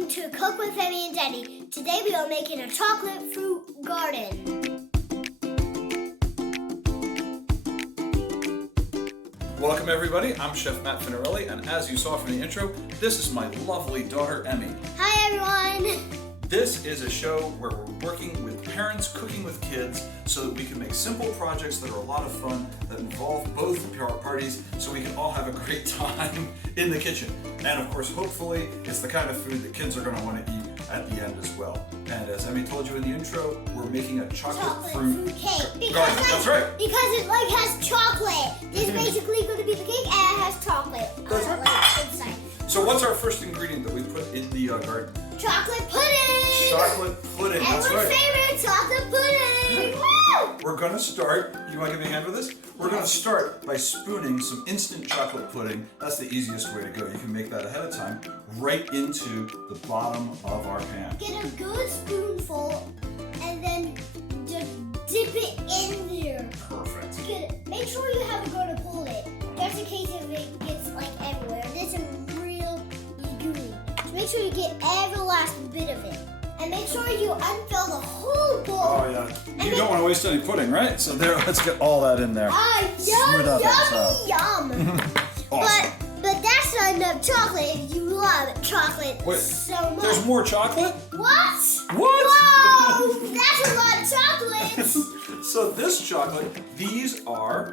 welcome to Cook with Emmy and Daddy. Today we are making a chocolate fruit garden. Welcome everybody, I'm Chef Matt Finarelli, and as you saw from the intro, this is my lovely daughter Emmy. Hi everyone! This is a show where we're working with parents, cooking with kids, so that we can make simple projects that are a lot of fun, that involve both parties, so we can all have a great time in the kitchen. And of course, hopefully, it's the kind of food that kids are going to want to eat at the end as well. And as Emmy told you in the intro, we're making a chocolate fruit cake. garden. That's right. Because it has chocolate. This is basically going to be the cake, and it has chocolate That's right. inside. So what's our first ingredient that we put in the garden? Chocolate pudding! Chocolate pudding, that's right. Everyone's favorite chocolate pudding! Woo! We're gonna start, you wanna give me a hand with this? We're gonna start by spooning some instant chocolate pudding. That's the easiest way to go. You can make that ahead of time, right into the bottom of our pan. Get a good spoonful and then just dip it in there. Perfect. Make sure you have a girl to pull it, just in case if it gets everywhere. This is real gooey. So make sure you get every last bit of it. And make sure you unfill the whole bowl. Oh yeah, you don't want to waste any pudding, right? So there, let's get all that in there. Yum. Awesome. But that's not enough chocolate if you love chocolate so much. There's more chocolate? What? What? Whoa! That's a lot of chocolate! So this chocolate,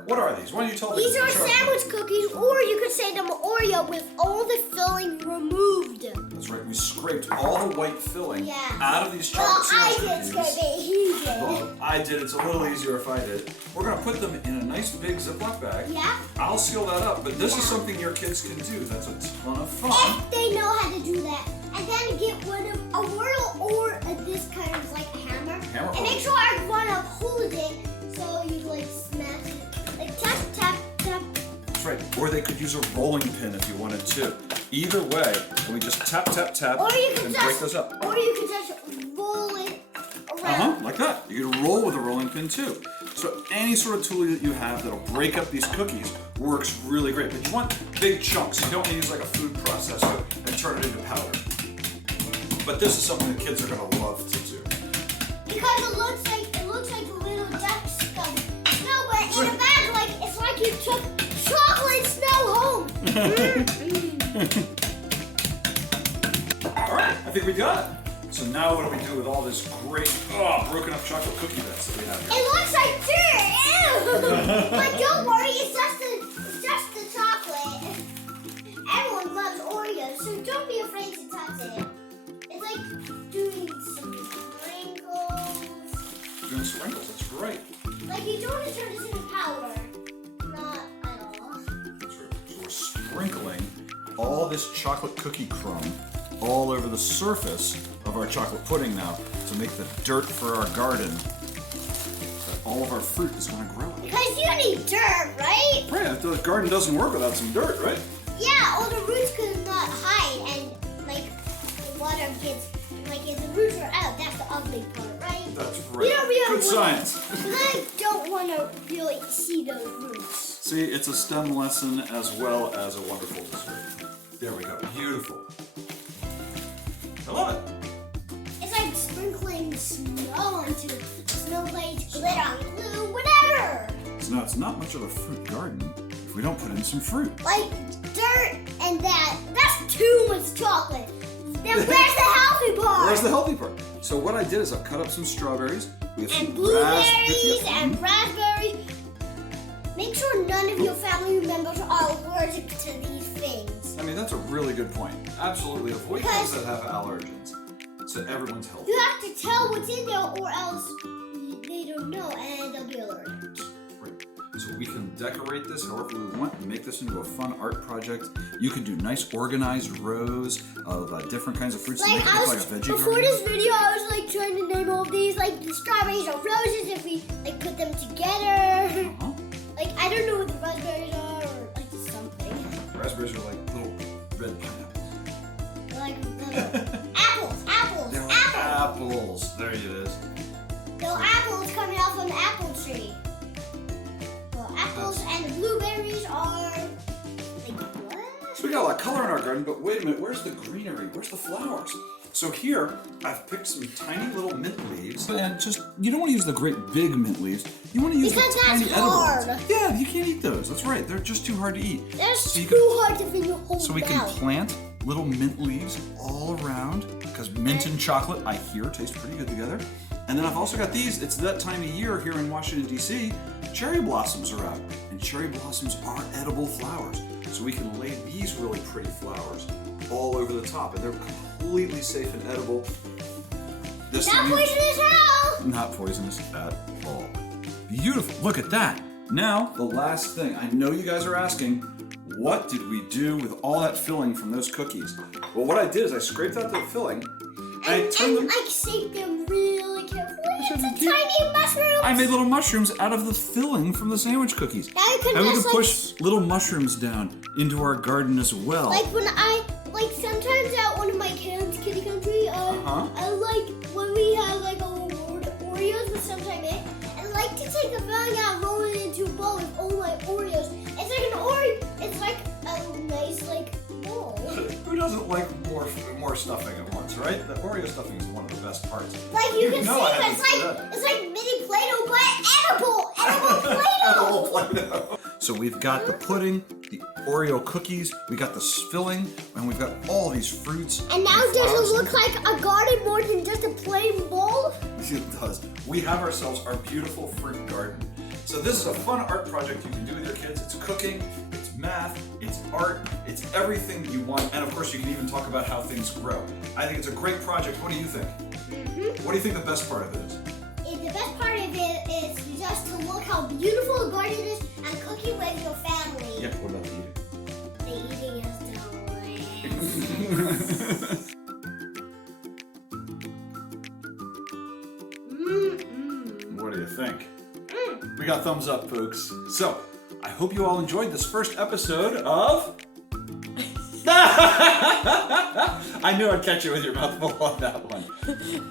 what are these? Why don't you tell me? These are sandwich cookies, or you could say them Oreo with all the filling removed. That's right, we scraped all the white filling Yeah. out of these chocolate sandwich cookies. Well, I did scrape it. He did. Well, I did. It's a little easier if I did. We're going to put them in a nice big Ziploc bag. Yeah. I'll seal that up, but this is something your kids can do. That's a ton of fun. If they know how to do that. And then get one of a whirl or this kind of hammer. And make sure everyone holds it so you smash it. Tap, tap, tap. That's right. Or they could use a rolling pin if you wanted to. Either way, and we just tap, tap, tap, or you and break those up. Or you could just roll it around. Like that. You could roll with a rolling pin too. So any sort of tool that you have that'll break up these cookies works really great. But you want big chunks. You don't want to use like a food processor and turn it into powder. But this is something that kids are going to love to do. Because it looks like little duck snow, but in a bag, it's like you took chocolate snow home. All right, I think we got it. So now what do we do with all this great, broken up chocolate cookie bits that we have here? It looks like dirt. Ew. But don't worry, it's just the chocolate. Everyone loves Oreos, so don't be afraid to touch it. It's like doing some sprinkles. Doing sprinkles, that's right. Like you don't want to turn this into powder. Not at all. That's right. So we're sprinkling all this chocolate cookie crumb all over the surface of our chocolate pudding now to make the dirt for our garden that all of our fruit is going to grow in. Because you need dirt, right? Right, the garden doesn't work without some dirt, right? Yeah, all the roots could not hide, and the water gets, if the roots are out, that's the ugly part, right? That's right. Good science. I don't want to really see those roots. See, it's a STEM lesson as well as a wonderful dessert. There we go. Beautiful. I love it. It's like sprinkling snow onto snowflakes, glitter on glue, whatever. So now it's not much of a fruit garden if we don't put in some fruit. Like dirt and that's too much chocolate. Then where's the healthy part? Where's the healthy part? So what I did is I cut up some strawberries. We have and some blueberries and raspberries. Make sure none of your family members are allergic to these things. I mean, that's a really good point. Absolutely. Avoid things that have allergens so everyone's healthy. You have to tell what's in there or else they don't know and they'll be allergic. Right. So we can decorate this however we want and make this into a fun art project. You can do nice organized rows of different kinds of fruits to make it look like a veggie before garden. this video, I was trying to name all these, the strawberries or roses if we put them together. I don't know what the raspberries are or something. Raspberries are like little red pineapples. Little apples. They're like apples. There it is. They're apples coming out from the apple tree. Well, apples and blueberries are what? So we got a lot of color in our garden, but wait a minute, where's the greenery? Where's the flowers? So here, I've picked some tiny little mint leaves, and just, you don't want to use the great big mint leaves. You want to use because the tiny that's edible hard. ones. Yeah, you can't eat those. That's right. They're just too hard to eat. They're too hard to fit your whole So we can plant little mint leaves all around, because mint and chocolate, I hear, taste pretty good together. And then I've also got these. It's that time of year here in Washington, D.C. Cherry blossoms are out, and cherry blossoms are edible flowers. So we can lay these really pretty flowers all over the top, and they're completely safe and edible. This Not poisonous at all. Not poisonous at all. Beautiful. Look at that. Now, the last thing. I know you guys are asking, what did we do with all that filling from those cookies? Well, what I did is I scraped out the filling, and I turned them... I shaped them really carefully. It's a tiny mushroom. I made little mushrooms out of the filling from the sandwich cookies. Now you can and we just can push little mushrooms down into our garden as well. like when sometimes at one of my camps, Kitty Country, I like when we have like a Oreos with sometimes it, I like to take the filling out and roll it into a bowl with all my Oreos. It's like an Oreo. It's like a nice like bowl. Who doesn't like more stuffing at once, right? The Oreo stuffing is one of the best parts. Like you can know I see, haven't it's like mini Play-Doh, but edible Play-Doh. Edible Play-Doh. So we've got the pudding, the Oreo cookies, we got the filling, and we've got all these fruits. And now does it look like a garden more than just a plain bowl? It does. We have ourselves our beautiful fruit garden. So this is a fun art project you can do with your kids. It's cooking, it's math, it's art, it's everything you want. And of course you can even talk about how things grow. I think it's a great project. What do you think? What do you think the best part of it is? The best part of it is just to look how beautiful the garden is and cooking with your family. Yeah, what about the eating? The eating is delicious. What do you think? We got thumbs up, folks. So, I hope you all enjoyed this first episode of... I knew I'd catch you with your mouth full on that one.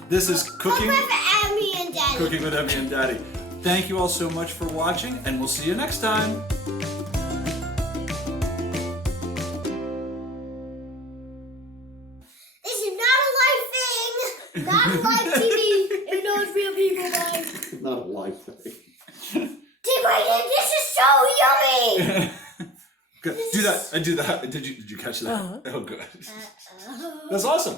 This is Cooking with Emmy and Daddy. Cooking with Emmy and Daddy. Thank you all so much for watching, and we'll see you next time. This is not a live thing. Not a live TV. It knows real people, guys. Not a live thing. This is so yummy. Good. Do that. I do that. Did you catch that? Oh, good. That's awesome.